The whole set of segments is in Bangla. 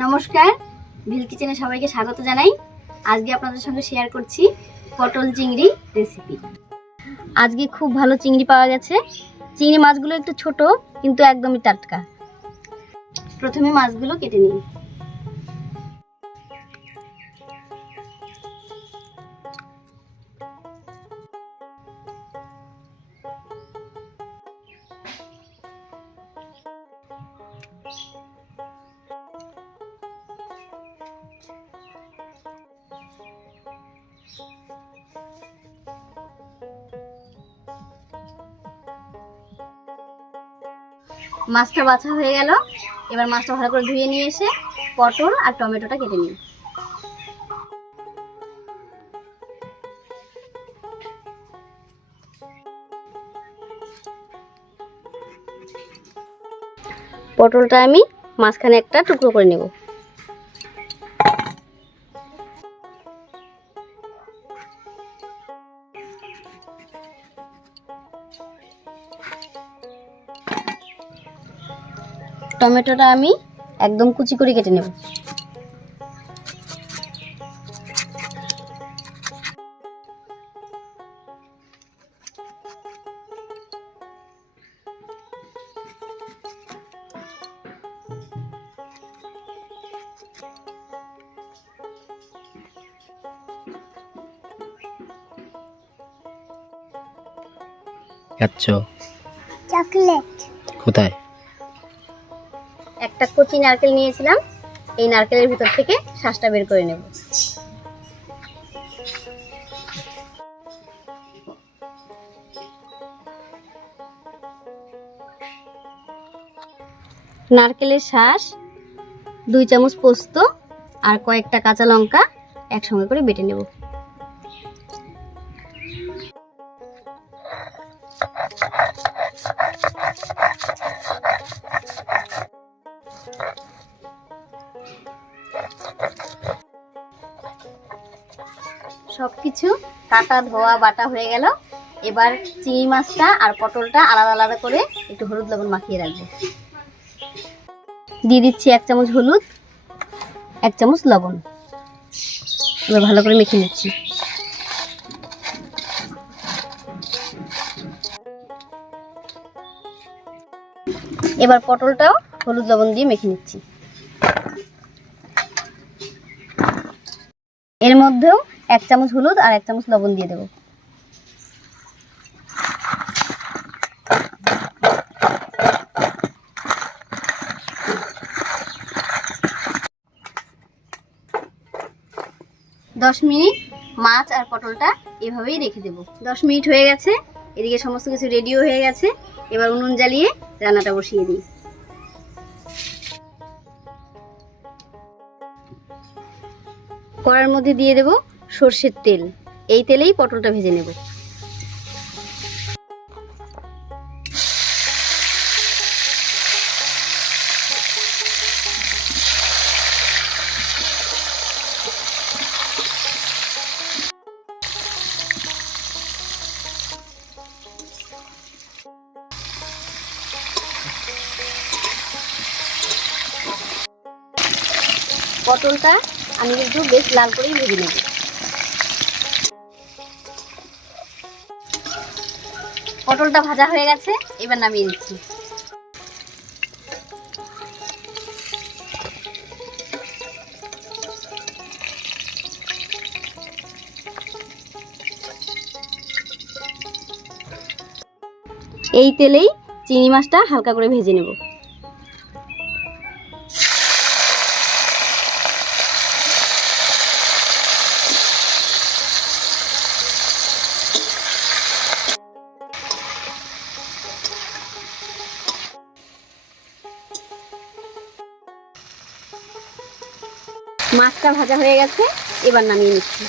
নমস্কার, ভিলকিচেনে সবাইকে স্বাগত জানাই। আজকে আপনাদের সঙ্গে শেয়ার করছি পটল চিংড়ি রেসিপি। আজকে খুব ভালো চিংড়ি পাওয়া গেছে। চিংড়ি মাছগুলো একটু ছোট কিন্তু একদমই টাটকা। প্রথমে মাছগুলো কেটে নিই। মাছটা বাছা হয়ে গেল। এবার মাছটা ভালো করে ধুয়ে নিয়ে এসে পটল আর টমেটোটা কেটে নিই। পটলটা আমি মাঝখানে একটা টুকরো করে নেব। টমেটোটা আমি একদম কুচি করে কেটে নেব। চকলেট কোথায়? একটা কচি নারকেল নিয়েছিলাম, এই নারকেলের ভিতর থেকে শাঁসটা বের করে নেব। নারকেলের শাঁস, 2 চামচ পোস্ত আর কয়েকটা কাঁচা লঙ্কা একসঙ্গে করে বেটে নেব। সবকিছু কাটা ধোয়া বাটা হয়ে গেল। এবার চিংড়ি মাছটা আর পটলটা আলাদা আলাদা করে একটু হলুদ লবণ মাখিয়ে রাখবো। দিয়ে দিচ্ছি 1 চামচ হলুদ, 1 চামচ লবণ। এবার ভালো করে মেখে নিচ্ছি। এবার পটলটাও হলুদ লবণ দিয়ে মেখে নিচ্ছি। এর মধ্যেও 1 চামচ হলুদ আর 1 চামচ লবণ দিয়ে দেব। দশ মিনিট মাছ আর পটলটা এভাবেই রেখে দেব। 10 মিনিট হয়ে গেছে, এদিকে সমস্ত কিছু রেডিও হয়ে গেছে। এবার উনুন জ্বালিয়ে রান্নাটা বসিয়ে দিই। কড়ার মধ্যে দিয়ে দেব সর্ষের তেল। এই তেলেই পটলটা ভেজে নেব। পটলটা আমি কিন্তু বেশ লাল করেই ভেজে নেব। পটলটা ভাজা হয়ে গেছে, এবার নামিয়ে নিচ্ছি। এই তেলেই চিংড়ি মাছটা হালকা করে ভেজে নেব। মাছটা ভাজা হয়ে গেছে, এবার নামিয়ে নিচ্ছি।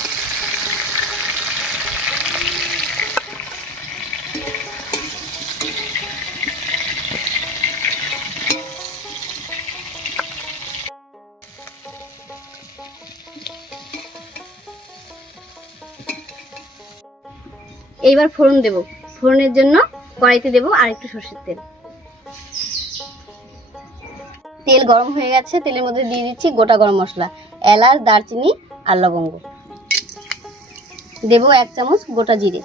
এইবার ফোড়ন দেব। ফোড়নের জন্য কড়াইতে দেব আর একটু সরষের তেল। তেল গরম হয়ে গেছে, তেলের মধ্যে দিয়ে দিচ্ছি গোটা গরম মশলা, এলাচ, দারচিনি আর লবঙ্গ। দেবো 1 চামচ গোটা জিরে।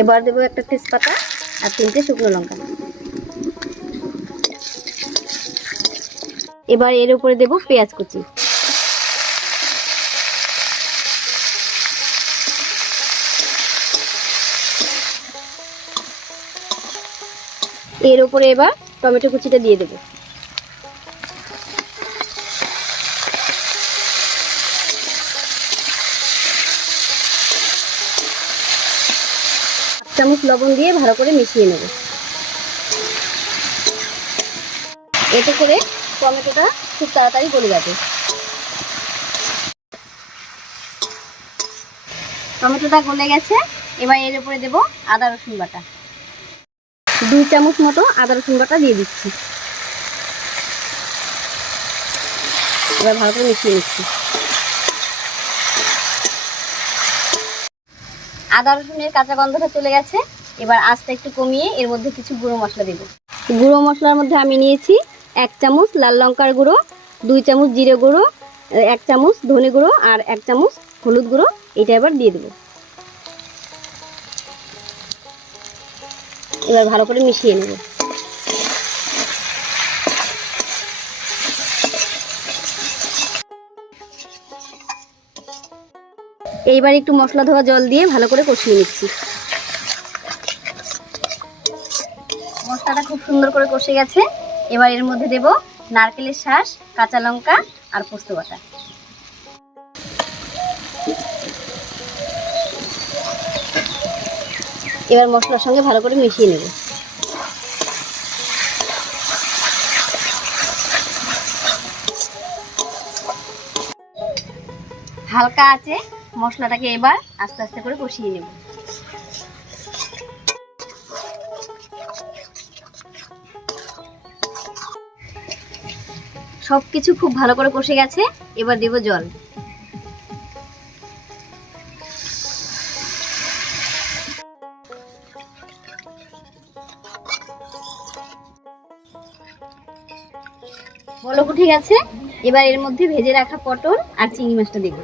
এবার দেবো একটা তেজপাতা আর 3টে শুকনো লঙ্কা। এবার এর উপরে দেবো পেঁয়াজ কুচি। এর উপরে এবার টমেটো কুচিটা দিয়ে দেবো। চামচ লবণ দিয়ে ভালো করে মিশিয়ে নেব। এতে করে টমেটোটা খুব তাড়াতাড়ি গলে যাবে। টমেটোটা গলে গেছে, এবার এর উপরে দেব আদা রসুন বাটা। 2 চামচ মতো আদা রসুন বাটা দিয়ে দিচ্ছি। এবার ভালো করে মিশিয়ে নিচ্ছি। আদা রসুনের কাঁচা গন্ধটা চলে গেছে, এবার আঁচটা একটু কমিয়ে এর মধ্যে কিছু গুঁড়ো মশলা দেব। গুঁড়ো মশলার মধ্যে আমি নিয়েছি 1 চামচ লাল লঙ্কার গুঁড়ো, 2 চামচ জিরে গুঁড়ো, 1 চামচ ধনে গুঁড়ো আর 1 চামচ হলুদ গুঁড়ো। এটা এবার দিয়ে দেব। এবার ভালো করে মিশিয়ে নেব। এইবার একটু মশলা ধোয়া জল দিয়ে ভালো করে কষিয়ে নিচ্ছি। মশলাটা খুব সুন্দর করে কষে গেছে, এবার এর মধ্যে দেব নারকেলের শাঁস, কাঁচা লঙ্কা আর পোস্ত বাটা। এবার মশলার সঙ্গে ভালো করে মিশিয়ে নেব। হালকা আছে মশলাটাকে এবার আস্তে আস্তে করে কষিয়ে নেব। সবকিছু খুব ভালো করে কষে গেছে, এবার দেব জল। বলক উঠে গেছে, এবার এর মধ্যে ভেজে রাখা পটল আর চিংড়ি মাছটা দেব।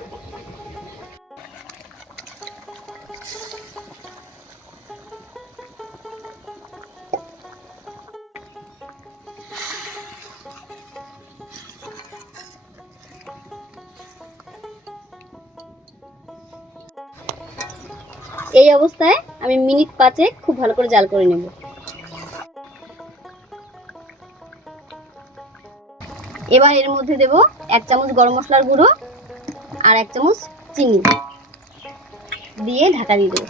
এই অবস্থায় আমি মিনিট 5 খুব ভালো করে জাল করে নেব। এবার এর মধ্যে দেব 1 চামচ গরম মশলার গুঁড়ো আর 1 চামচ চিনি দিয়ে ঢাকা দিয়ে দেব।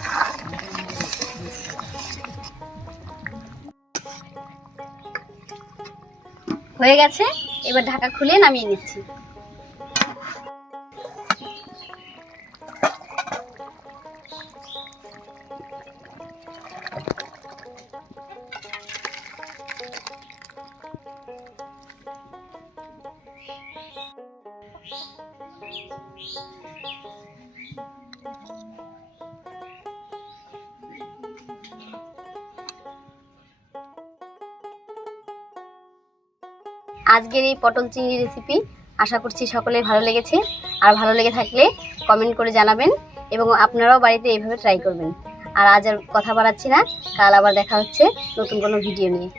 হয়ে গেছে, এবার ঢাকা খুলে নামিয়ে নিচ্ছি। আজকের এই পটল চিংড়ি রেসিপি আশা করছি সকলের ভালো লেগেছে, আর ভালো লেগে থাকলে কমেন্ট করে জানাবেন এবং আপনারাও বাড়িতে এইভাবে ট্রাই করবেন। আর আজ আর কথা বাড়াচ্ছি না, কাল আবার দেখা হচ্ছে নতুন কোনো ভিডিও নিয়ে।